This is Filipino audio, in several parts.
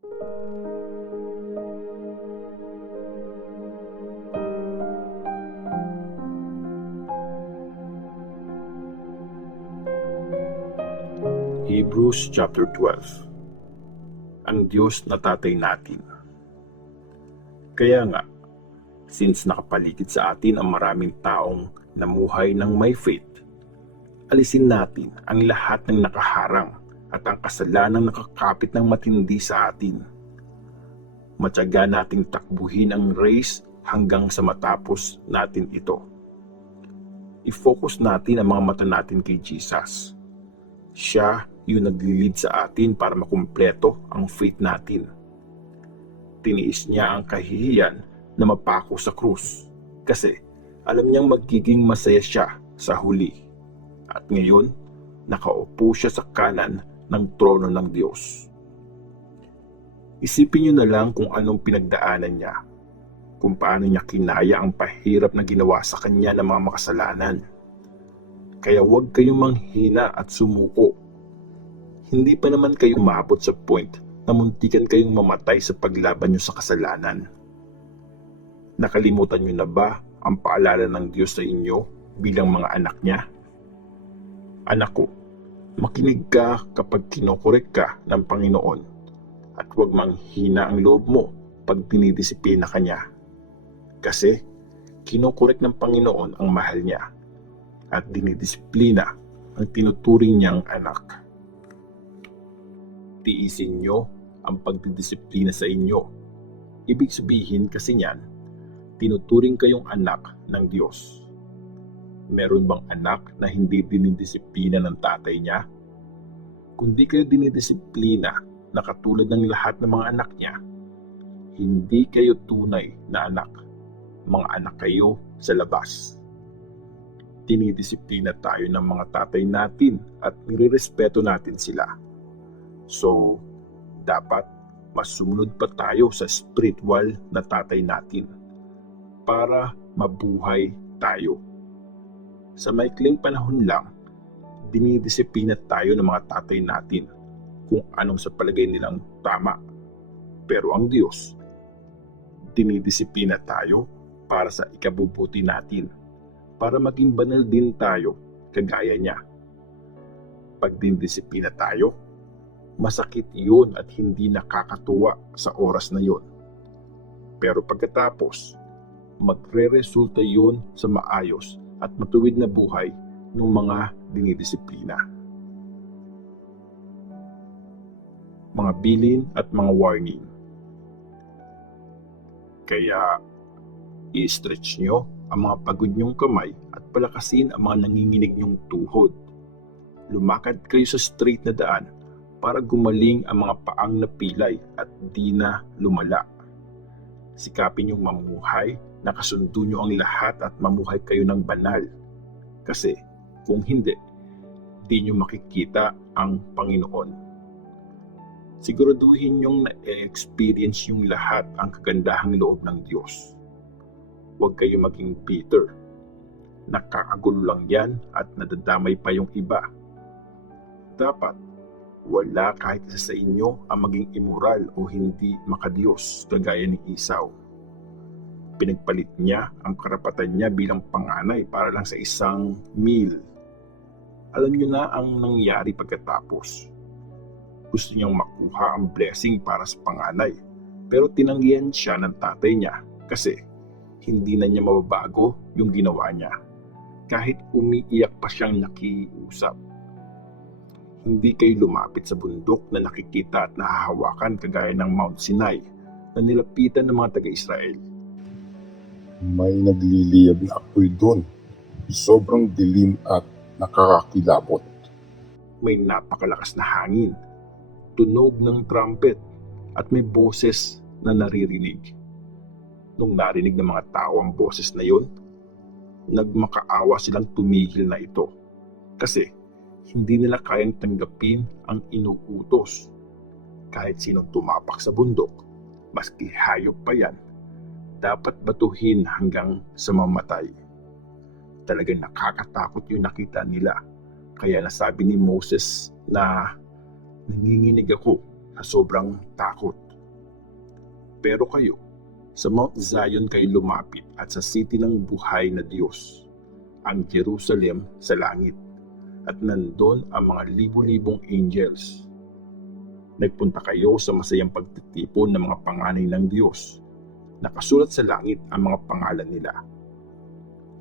Hebrews chapter 12. Ang Diyos na tatay natin. Kaya nga, since nakapaligid sa atin ang maraming taong namuhay ng may faith, alisin natin ang lahat ng nakaharang at ang kasalanang nakakapit ng matindi sa atin. Matyaga nating takbuhin ang race hanggang sa matapos natin ito. I-focus natin ang mga mata natin kay Jesus. Siya yung naglilid sa atin para makumpleto ang faith natin. Tiniis niya ang kahihiyan na mapako sa krus kasi alam niyang magiging masaya siya sa huli. At ngayon, nakaupo siya sa kanan ng trono ng Diyos. Isipin niyo na lang kung anong pinagdaanan niya, kung paano niya kinaya ang pahirap na ginawa sa kanya ng mga makasalanan. Kaya huwag kayong manghina at sumuko. Hindi pa naman kayo umabot sa point na muntikan kayong mamatay sa paglaban nyo sa kasalanan. Nakalimutan nyo na ba ang paalala ng Diyos sa inyo bilang mga anak niya? Anak ko, makinig ka kapag kinokorek ka ng Panginoon at huwag manghina ang loob mo pag dinidisiplina ka niya. Kasi kinokorek ng Panginoon ang mahal niya at dinidisiplina ang tinuturing niyang anak. Tiisin nyo ang pagdidisiplina sa inyo. Ibig sabihin kasi niyan, tinuturing kayong anak ng Diyos. Meron bang anak na hindi dinidisiplina ng tatay niya? Kung di kayo dinidisiplina na katulad ng lahat ng mga anak niya, hindi kayo tunay na anak. Mga anak kayo sa labas. Dinidisiplina tayo ng mga tatay natin at nirerespeto natin sila. So, dapat mas sumunod pa tayo sa spiritual na tatay natin para mabuhay tayo. Sa maikling panahon lang, dinidisiplina tayo ng mga tatay natin kung anong sa palagay nilang tama. Pero ang Diyos, dinidisiplina tayo para sa ikabubuti natin, para maging banal din tayo kagaya niya. Pag dinidisiplina tayo, masakit yun at hindi nakakatuwa sa oras na yun. Pero pagkatapos, magre-resulta yun sa maayos at matuwid na buhay ng mga dinidisiplina. Mga bilin at mga warning. Kaya, i-stretch nyo ang mga pagod nyong kamay at palakasin ang mga nanginginig nyong tuhod. Lumakad kayo sa straight na daan para gumaling ang mga paang napilay at di na lumala. Sikapin niyong mamuhay, nakasundo niyo ang lahat at mamuhay kayo ng banal. Kasi kung hindi, di niyo makikita ang Panginoon. Siguraduhin niyong na-experience yung lahat ang kagandahang loob ng Diyos. Huwag kayo maging bitter. Nakakagulo lang yan at nadadamay pa yung iba. Dapat wala kahit isa sa inyo ang maging immoral o hindi makadiyos kagaya ni Esau. Pinagpalit niya ang karapatan niya bilang panganay para lang sa isang meal. Alam niyo na ang nangyari pagkatapos. Gusto niyang makuha ang blessing para sa panganay, pero tinanggihan siya ng tatay niya kasi hindi na niya mababago yung ginawa niya. Kahit umiiyak pa siyang nakiusap. Hindi kayo lumapit sa bundok na nakikita at nahahawakan kagaya ng Mount Sinai na nilapitan ng mga taga-Israel. May nagliliyab na apoy doon. Sobrang dilim at nakakakilabot. May napakalakas na hangin, tunog ng trumpet at may boses na naririnig. Nung narinig ng mga tao ang boses na yon, nagmakaawa silang tumigil na ito kasi hindi nila kayang tanggapin ang inuutos. Kahit sinong tumapak sa bundok, maski hayop pa yan, dapat batuhin hanggang sa mamatay. Talagang nakakatakot yung nakita nila. Kaya nasabi ni Moses na nanginginig ako sa sobrang takot. Pero kayo, sa Mount Zion kayo lumapit at sa city ng buhay na Diyos, ang Jerusalem sa langit, at nandun ang mga libu-libong angels. Nagpunta kayo sa masayang pagtitipon ng mga panganay ng Diyos. Nakasulat sa langit ang mga pangalan nila.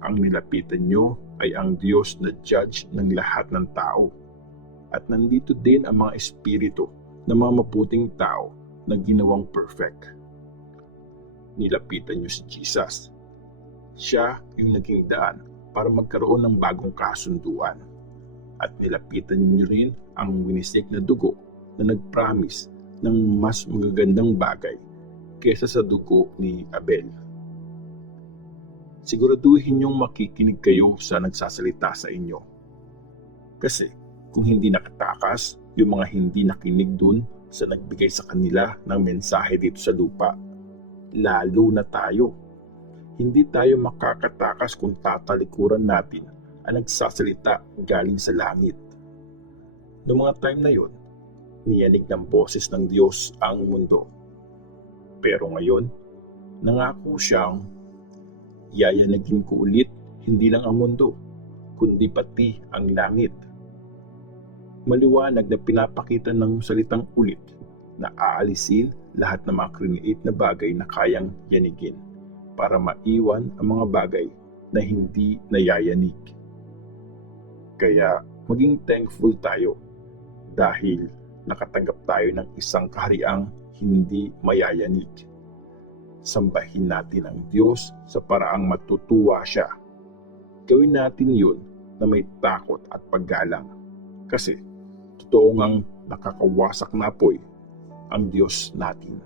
Ang nilapitan nyo ay ang Diyos na judge ng lahat ng tao. At nandito din ang mga espiritu ng mga maputing tao na ginawang perfect. Nilapitan nyo si Jesus. Siya yung naging daan para magkaroon ng bagong kasunduan. At nilapitan nyo rin ang winisik na dugo na nag-promise ng mas magagandang bagay kaysa sa dugo ni Abel. Siguraduhin niyong makikinig kayo sa nagsasalita sa inyo. Kasi kung hindi nakatakas yung mga hindi nakinig dun sa nagbigay sa kanila ng mensahe dito sa lupa, lalo na tayo. Hindi tayo makakatakas kung tatalikuran natin ang nagsasalita galing sa langit. Noong mga time na yon, niyanig ng boses ng Diyos ang mundo. Pero ngayon, nangako siyang yayanagin ko ulit hindi lang ang mundo, kundi pati ang langit. Maliwanag na pinapakita ng salitang ulit na aalisin lahat ng mga create na bagay na kayang yanigin para maiwan ang mga bagay na hindi nayayanig. Kaya maging thankful tayo dahil nakatanggap tayo ng isang kahariang hindi mayayanig. Sambahin natin ang Diyos sa paraang matutuwa siya. Gawin natin yun na may takot at paggalang. Kasi totoo ngang nakakawasak na apoy ang Diyos natin.